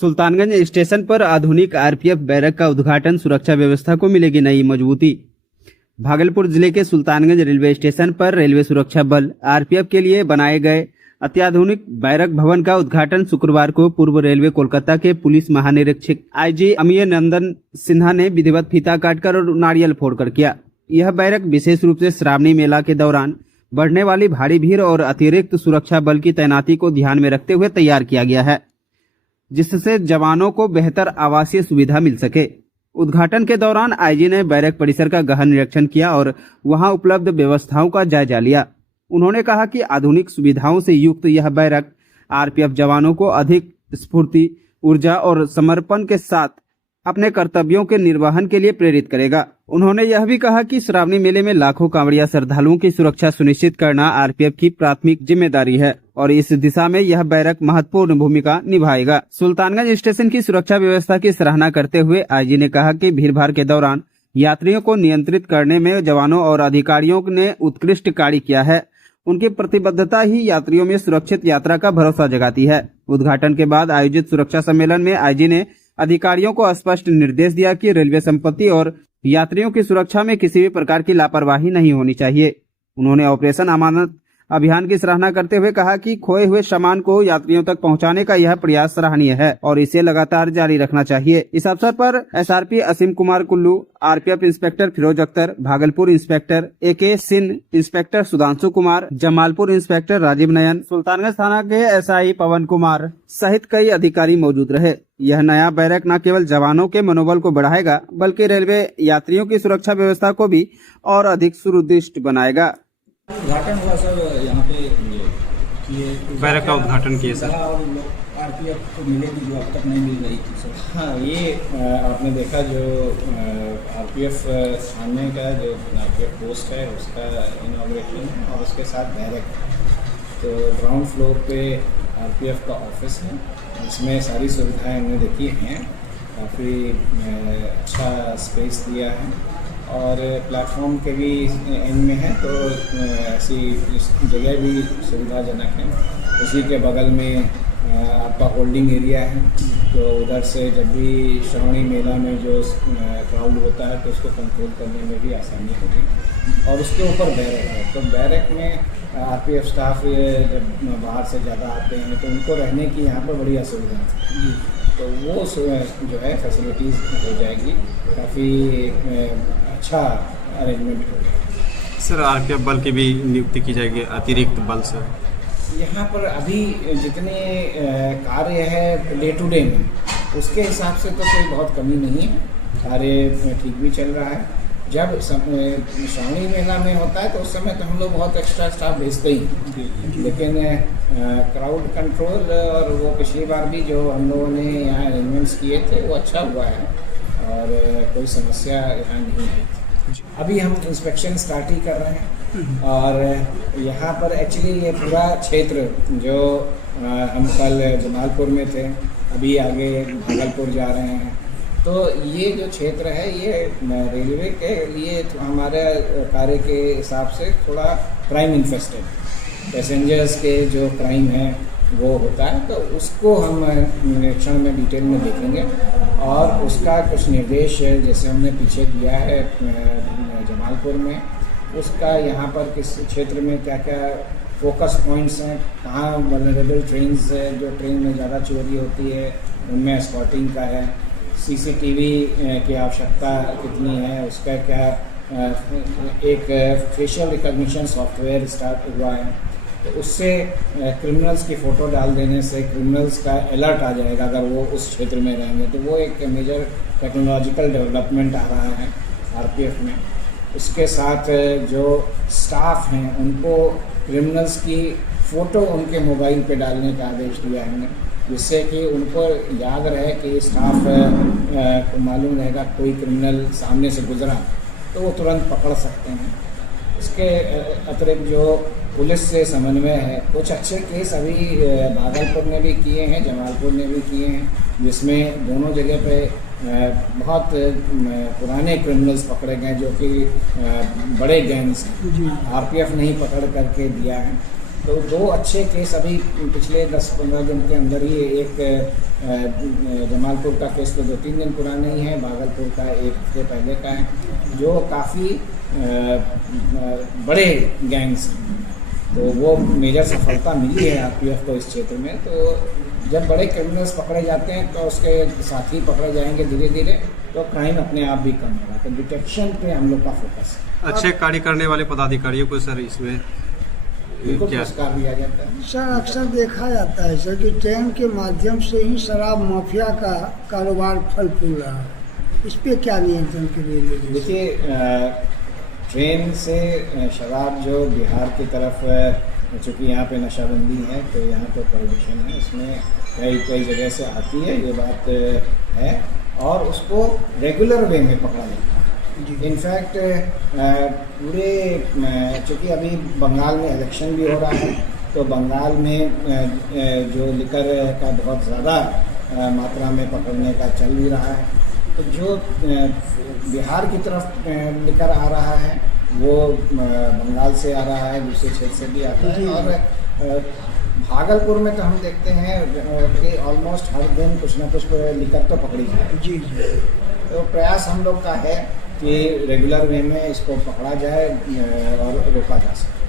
Sultanganj station पर आधुनिक RPF barrack का उद्घाटन, सुरक्षा व्यवस्था को मिलेगी नई मजबूती। भागलपुर जिले के सुल्तानगंज रेलवे स्टेशन पर रेलवे सुरक्षा बल आरपीएफ के लिए बनाए गए अत्याधुनिक बैरक भवन का उद्घाटन शुक्रवार को पूर्व रेलवे कोलकाता के पुलिस महानिरीक्षक आईजी अमीय नंदन सिन्हा ने विधिवत फीता काटकर और नारियल फोड़कर किया। यह बैरक विशेष रूप से श्रावणी मेला के दौरान बढ़ने वाली भारी भीड़ और अतिरिक्त सुरक्षा बल की तैनाती को ध्यान में रखते हुए तैयार किया गया है, जिससे जवानों को बेहतर आवासीय सुविधा मिल सके। उद्घाटन के दौरान आईजी ने बैरक परिसर का गहन निरीक्षण किया और वहां उपलब्ध व्यवस्थाओं का जायजा लिया। उन्होंने कहा कि आधुनिक सुविधाओं से युक्त यह बैरक आरपीएफ जवानों को अधिक स्फूर्ति, ऊर्जा और समर्पण के साथ अपने कर्तव्यों के निर्वहन के लिए प्रेरित करेगा। उन्होंने यह भी कहा कि श्रावणी मेले में लाखों कांवड़िया श्रद्धालुओं की सुरक्षा सुनिश्चित करना आरपीएफ की प्राथमिक जिम्मेदारी है और इस दिशा में यह बैरक महत्वपूर्ण भूमिका निभाएगा। सुल्तानगंज स्टेशन की सुरक्षा व्यवस्था की सराहना करते हुए आईजी ने कहा कि भीड़भाड़ के दौरान यात्रियों को नियंत्रित करने में जवानों और अधिकारियों ने उत्कृष्ट कार्य किया है। उनकी प्रतिबद्धता ही यात्रियों में सुरक्षित यात्रा का भरोसा जगाती है। उद्घाटन के बाद आयोजित सुरक्षा सम्मेलन में आईजी ने अधिकारियों को स्पष्ट निर्देश दिया कि रेलवे संपत्ति और यात्रियों की सुरक्षा में किसी भी प्रकार की लापरवाही नहीं होनी चाहिए। उन्होंने ऑपरेशन अमानत अभियान की सराहना करते हुए कहा कि खोए हुए सामान को यात्रियों तक पहुंचाने का यह प्रयास सराहनीय है और इसे लगातार जारी रखना चाहिए। इस अवसर पर SRP Asim Kumar Kullu, RPF inspector Firoz Akhtar, Bhagalpur inspector AK Singh, inspector Sudhanshu Kumar, Jamalpur inspector Rajiv Nayan, Sultanganj थाना के एसआई पवन कुमार सहित कई अधिकारी मौजूद रहे। यह नया बैरक न केवल जवानों के मनोबल को बढ़ाएगा बल्कि रेलवे यात्रियों की सुरक्षा व्यवस्था को भी और अधिक सुदृढ़ बनाएगा। उद्घाटन हुआ सर, यहाँ पे ये बैरक का उद्घाटन किए सर। आरपीएफ को मिलेगी जो अब तक नहीं मिल रही थी सर। हाँ, ये आपने देखा जो आरपीएफ सामने का जो आरपीएफ पोस्ट है उसका इनॉग्रेशन और उसके साथ बैरक। तो ग्राउंड फ्लोर पे आरपीएफ का ऑफिस है, इसमें सारी सुविधाएं हमने देखी हैं, काफ़ी अच्छा स्पेस दिया है और प्लेटफॉर्म के भी एंड में है, तो ऐसी जगह भी सुविधाजनक है। उसी के बगल में आपका होल्डिंग एरिया है, तो उधर से जब भी श्रावणी मेला में जो क्राउड होता है तो उसको कंट्रोल करने में भी आसानी होगी। और उसके ऊपर बैरक है, तो बैरक में आरपीएफ स्टाफ जब बाहर से ज़्यादा आते हैं तो उनको रहने की यहाँ पर बड़ी असुविधा है, तो वो जो है फैसिलिटीज़ हो जाएगी, काफ़ी अच्छा अरेंजमेंट होगा। सर, आरपीएफ बल की भी नियुक्ति की जाएगी, अतिरिक्त बल से यहाँ पर अभी जितने कार्य है डे टू डे में, उसके हिसाब से तो कोई बहुत कमी नहीं है, कार्य ठीक भी चल रहा है। जब श्रावणी मेला में होता है तो उस समय तो हम लोग बहुत एक्स्ट्रा स्टाफ भेजते ही, लेकिन क्राउड कंट्रोल और वो पिछली बार भी जो हम लोगों ने यहाँ अरेंजमेंट्स किए थे वो अच्छा हुआ है और कोई समस्या यहाँ नहीं आई। अभी हम इंस्पेक्शन स्टार्ट ही कर रहे हैं और यहाँ पर एक्चुअली ये पूरा क्षेत्र जो हम कल जमालपुर में थे, अभी आगे भागलपुर जा रहे हैं, तो ये जो क्षेत्र है ये रेलवे के लिए हमारे कार्य के हिसाब से थोड़ा क्राइम इन्फेस्टेड, पैसेंजर्स के जो क्राइम है वो होता है, तो उसको हम निरीक्षण में डिटेल में देखेंगे और उसका कुछ निर्देश जैसे हमने पीछे दिया है जमालपुर में, उसका यहाँ पर किस क्षेत्र में क्या क्या फोकस पॉइंट्स हैं, कहाँ वल्नरेबल ट्रेन्स है, जो ट्रेन में ज़्यादा चोरी होती है उनमें एस्कॉर्टिंग का है, सीसीटीवी की आवश्यकता कितनी है, उसका क्या एक फेशियल रिकॉग्निशन सॉफ्टवेयर स्टार्ट हुआ है, तो उससे क्रिमिनल्स की फ़ोटो डाल देने से क्रिमिनल्स का अलर्ट आ जाएगा अगर वो उस क्षेत्र में रहेंगे, तो वो एक मेजर टेक्नोलॉजिकल डेवलपमेंट आ रहा है आरपीएफ में। उसके साथ जो स्टाफ हैं उनको क्रिमिनल्स की फ़ोटो उनके मोबाइल पे डालने का आदेश दिया है हमने, जिससे कि उनको याद रहे कि स्टाफ को मालूम रहेगा कोई क्रिमिनल सामने से गुजरा तो वो तुरंत पकड़ सकते हैं। इसके अतिरिक्त जो पुलिस से समन्वय है, कुछ अच्छे केस अभी भागलपुर ने भी किए हैं, जमालपुर ने भी किए हैं, जिसमें दोनों जगह पे बहुत पुराने क्रिमिनल्स पकड़े गए जो कि बड़े गैंग्स हैं, आरपीएफ ने ही पकड़ करके दिया है। तो 2 अच्छे केस अभी पिछले 10-15 दिन के अंदर ही, एक जमालपुर का केस तो 2-3 दिन पुराना ही है, भागलपुर का 1 हफ्ते पहले का है, जो काफ़ी बड़े गैंग्स हैं। तो वो मेजर सफलता मिली है आरपीएफ को इस क्षेत्र में। तो जब बड़े क्रिमिनल्स पकड़े जाते हैं तो उसके साथी पकड़े जाएंगे धीरे धीरे, तो क्राइम अपने आप भी कम होगा। तो डिटेक्शन पे हम लोग का फोकस है। अच्छे कार्य करने वाले पदाधिकारियों को सर इसमें बिल्कुल क्या पुरस्कार दिया जाता है। सर अक्सर देखा जाता है सर कि ट्रेन के माध्यम से ही शराब माफिया का कारोबार फल फूल रहा है, इस पे क्या नियंत्रण के लिए ले रही है? देखिए, ट्रेन से शराब जो बिहार की तरफ, चूँकि यहाँ पे नशाबंदी है तो यहाँ पे प्रोहिबिशन है, इसमें कई जगह से आती है, ये बात है, और उसको रेगुलर वे में पकड़ा जाता है। इनफैक्ट पूरे, चूँकि अभी बंगाल में इलेक्शन भी हो रहा है, तो बंगाल में जो लिकर का बहुत ज़्यादा मात्रा में पकड़ने का चल भी रहा है। तो जो बिहार की तरफ लेकर आ रहा है वो बंगाल से आ रहा है, दूसरे क्षेत्र से भी आता है। और भागलपुर में तो हम देखते हैं कि ऑलमोस्ट हर दिन कुछ ना कुछ लिकर तो पकड़ी जाए। जी जी। तो प्रयास हम लोग का है कि रेगुलर वे में इसको पकड़ा जाए और रोका जा सके।